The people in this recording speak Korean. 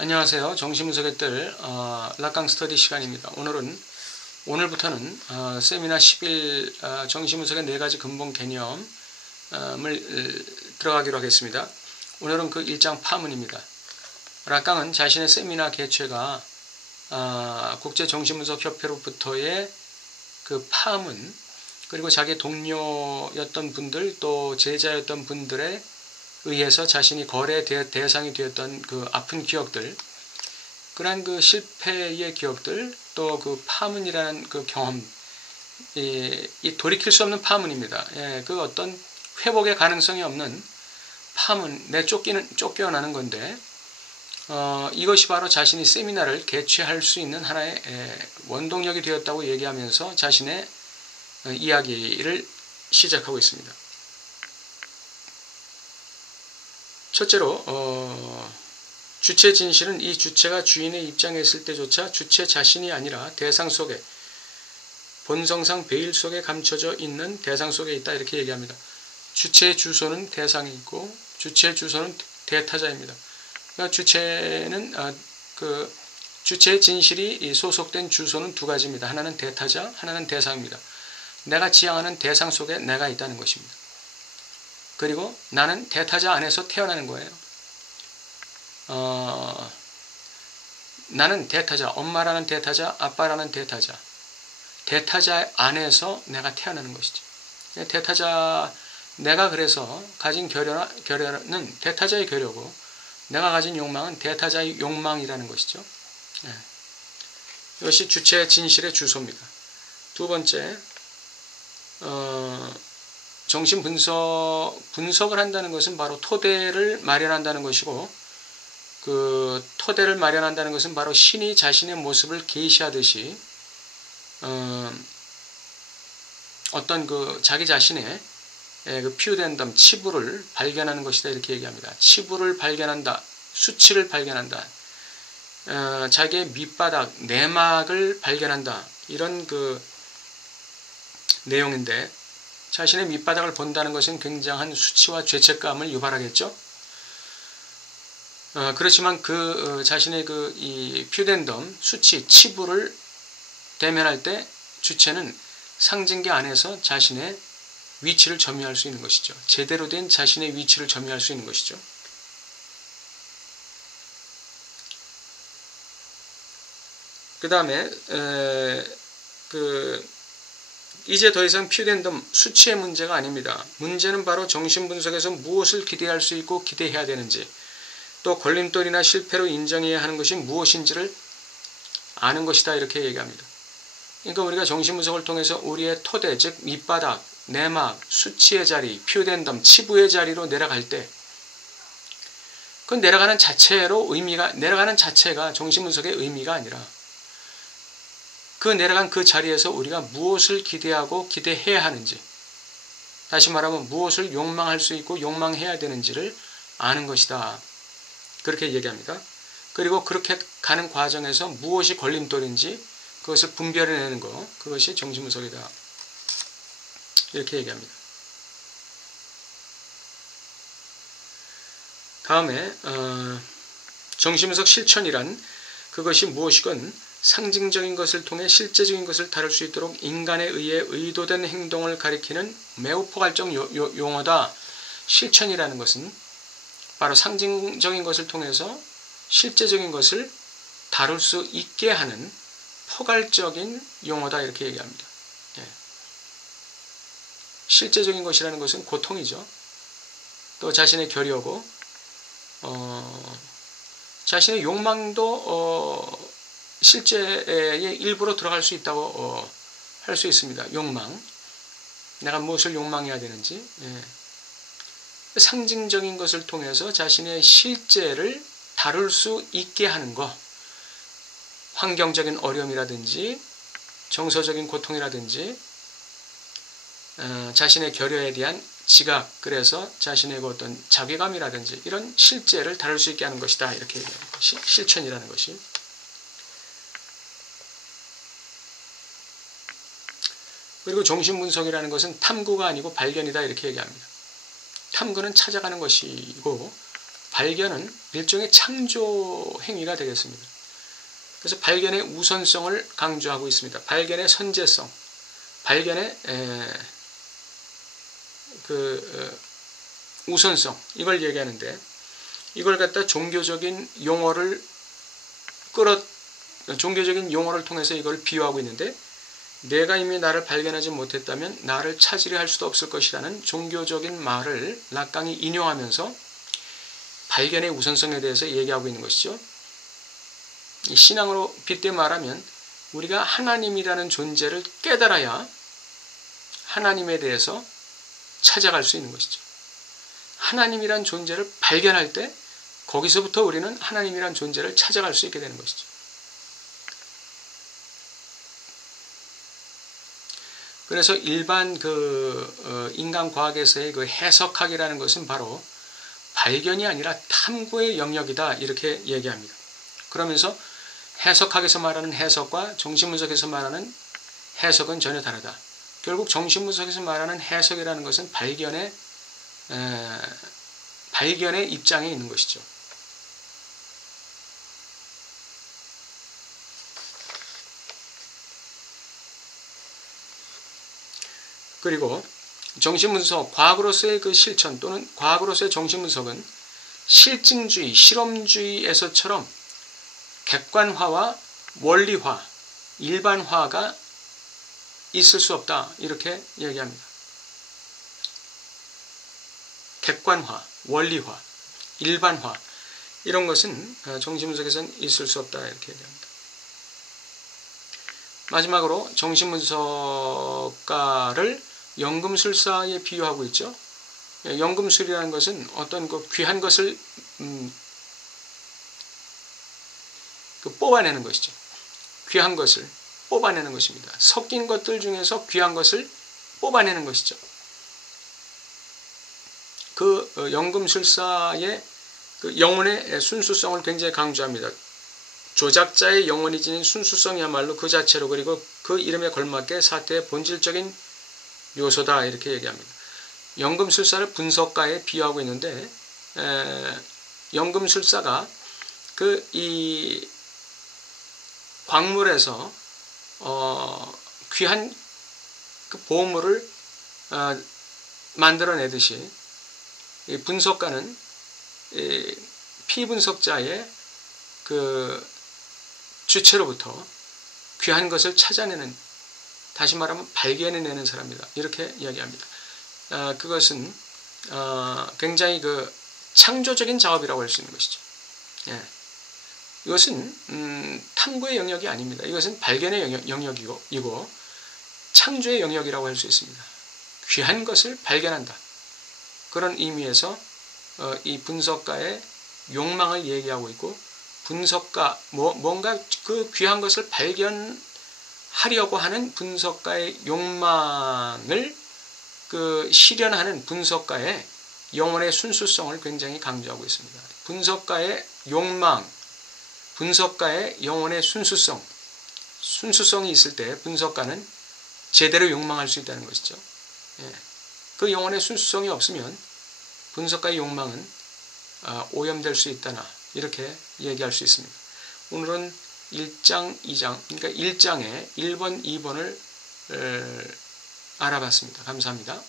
안녕하세요. 정신분석의 뜰 락강 스터디 시간입니다. 오늘부터는 세미나 10일 정신분석의 4가지 근본 개념을 들어가기로 하겠습니다. 오늘은 그 1장 파문입니다. 락강은 자신의 세미나 개최가 국제정신분석협회로부터의 그 파문, 그리고 자기 동료였던 분들 또 제자였던 분들의 의해서 자신이 거래 대상이 되었던 그 아픈 기억들, 그러한 그 실패의 기억들, 또 그 파문이라는 그 경험, 이 돌이킬 수 없는 파문입니다. 그 어떤 회복의 가능성이 없는 파문, 쫓겨나는 건데, 이것이 바로 자신이 세미나를 개최할 수 있는 하나의 원동력이 되었다고 얘기하면서 자신의 이야기를 시작하고 있습니다. 첫째로 주체 진실은 이 주체가 주인의 입장에 있을 때조차 주체 자신이 아니라 대상 속에, 본성상 베일 속에 감춰져 있는 대상 속에 있다, 이렇게 얘기합니다. 주체의 주소는 대상이 있고 주체의 주소는 대타자입니다. 그러니까 주체의 진실이 소속된 주소는 두 가지입니다. 하나는 대타자, 하나는 대상입니다. 내가 지향하는 대상 속에 내가 있다는 것입니다. 그리고 나는 대타자 안에서 태어나는 거예요. 나는 대타자, 엄마라는 대타자, 아빠라는 대타자, 대타자 안에서 내가 태어나는 것이죠. 내가 그래서 가진 결여는 대타자의 결여고, 내가 가진 욕망은 대타자의 욕망이라는 것이죠. 이것이 주체 진실의 주소입니다. 두 번째, 정신 분석을 한다는 것은 바로 토대를 마련한다는 것이고, 그 토대를 마련한다는 것은 바로 신이 자신의 모습을 계시하듯이 어떤 그 자기 자신의 그 피우된덤, 치부를 발견하는 것이다, 이렇게 얘기합니다. 치부를 발견한다, 수치를 발견한다, 자기의 밑바닥, 내막을 발견한다, 이런 그 내용인데, 자신의 밑바닥을 본다는 것은 굉장한 수치와 죄책감을 유발하겠죠. 그렇지만 자신의 이 퓨덴덤, 수치, 치부를 대면할 때 주체는 상징계 안에서 자신의 위치를 점유할 수 있는 것이죠. 제대로 된 자신의 위치를 점유할 수 있는 것이죠. 그 다음에 이제 더 이상 퓨덴덤, 수치의 문제가 아닙니다. 문제는 바로 정신분석에서 무엇을 기대할 수 있고 기대해야 되는지, 또 걸림돌이나 실패로 인정해야 하는 것이 무엇인지를 아는 것이다, 이렇게 얘기합니다. 그러니까 우리가 정신분석을 통해서 우리의 토대, 즉 밑바닥, 내막, 수치의 자리, 퓨덴덤, 치부의 자리로 내려갈 때, 그 내려가는 자체가 정신분석의 의미가 아니라, 그 내려간 그 자리에서 우리가 무엇을 기대하고 기대해야 하는지, 다시 말하면 무엇을 욕망할 수 있고 욕망해야 되는지를 아는 것이다, 그렇게 얘기합니다. 그리고 그렇게 가는 과정에서 무엇이 걸림돌인지 그것을 분별해내는 것, 그것이 정신분석이다, 이렇게 얘기합니다. 다음에 정신분석 실천이란 그것이 무엇이건 상징적인 것을 통해 실제적인 것을 다룰 수 있도록 인간에 의해 의도된 행동을 가리키는 매우 포괄적 용어다. 실천이라는 것은 바로 상징적인 것을 통해서 실제적인 것을 다룰 수 있게 하는 포괄적인 용어다, 이렇게 얘기합니다. 실제적인 것이라는 것은 고통이죠. 또 자신의 결여고, 자신의 욕망도 실제의 일부로 들어갈 수 있다고 할 수 있습니다. 욕망, 내가 무엇을 욕망해야 되는지, 상징적인 것을 통해서 자신의 실제를 다룰 수 있게 하는 것, 환경적인 어려움이라든지 정서적인 고통이라든지 자신의 결여에 대한 지각, 그래서 자신의 어떤 자괴감이라든지 이런 실제를 다룰 수 있게 하는 것이다, 이렇게 얘기하는 것이 실천이라는 것이. 그리고 정신분석이라는 것은 탐구가 아니고 발견이다, 이렇게 얘기합니다. 탐구는 찾아가는 것이고 발견은 일종의 창조 행위가 되겠습니다. 그래서 발견의 우선성을 강조하고 있습니다. 발견의 선제성, 발견의 우선성, 이걸 얘기하는데, 이걸 갖다 종교적인 용어를 통해서 이걸 비유하고 있는데, 내가 이미 나를 발견하지 못했다면 나를 찾으려 할 수도 없을 것이라는 종교적인 말을 락강이 인용하면서 발견의 우선성에 대해서 얘기하고 있는 것이죠. 신앙으로 빗대 말하면 우리가 하나님이라는 존재를 깨달아야 하나님에 대해서 찾아갈 수 있는 것이죠. 하나님이란 존재를 발견할 때 거기서부터 우리는 하나님이란 존재를 찾아갈 수 있게 되는 것이죠. 그래서 일반 인간 과학에서의 해석학이라는 것은 바로 발견이 아니라 탐구의 영역이다, 이렇게 얘기합니다. 그러면서 해석학에서 말하는 해석과 정신분석에서 말하는 해석은 전혀 다르다. 결국 정신분석에서 말하는 해석이라는 것은 발견의 입장에 있는 것이죠. 그리고 정신분석, 과학으로서의 실천 또는 과학으로서의 정신분석은 실증주의, 실험주의에서처럼 객관화와 원리화, 일반화가 있을 수 없다, 이렇게 얘기합니다. 객관화, 원리화, 일반화, 이런 것은 정신분석에서는 있을 수 없다, 이렇게 얘기합니다. 마지막으로 정신분석가를 연금술사에 비유하고 있죠. 연금술이라는 것은 어떤 귀한 것을 뽑아내는 것이죠. 귀한 것을 뽑아내는 것입니다. 섞인 것들 중에서 귀한 것을 뽑아내는 것이죠. 연금술사의 영혼의 순수성을 굉장히 강조합니다. 조작자의 영혼이 지닌 순수성이야말로 그 자체로, 그리고 그 이름에 걸맞게 사태의 본질적인 요소다, 이렇게 얘기합니다. 연금술사를 분석가에 비유하고 있는데, 연금술사가 이 광물에서 귀한 보물을 만들어내듯이, 이 분석가는 피분석자의 주체로부터 귀한 것을 찾아내는, 다시 말하면 발견해내는 사람이다, 이렇게 이야기합니다. 그것은 굉장히 창조적인 작업이라고 할 수 있는 것이죠. 예. 이것은 탐구의 영역이 아닙니다. 이것은 발견의 영역이고 창조의 영역이라고 할 수 있습니다. 귀한 것을 발견한다, 그런 의미에서 이 분석가의 욕망을 얘기하고 있고, 분석가, 뭔가 그 귀한 것을 발견하려고 하는 분석가의 욕망을 실현하는 분석가의 영혼의 순수성을 굉장히 강조하고 있습니다. 분석가의 욕망, 분석가의 영혼의 순수성이 있을 때 분석가는 제대로 욕망할 수 있다는 것이죠. 예. 그 영혼의 순수성이 없으면 분석가의 욕망은 오염될 수 있다나, 이렇게 얘기할 수 있습니다. 오늘은 1장, 2장, 그러니까 1장의 1번, 2번을 알아봤습니다. 감사합니다.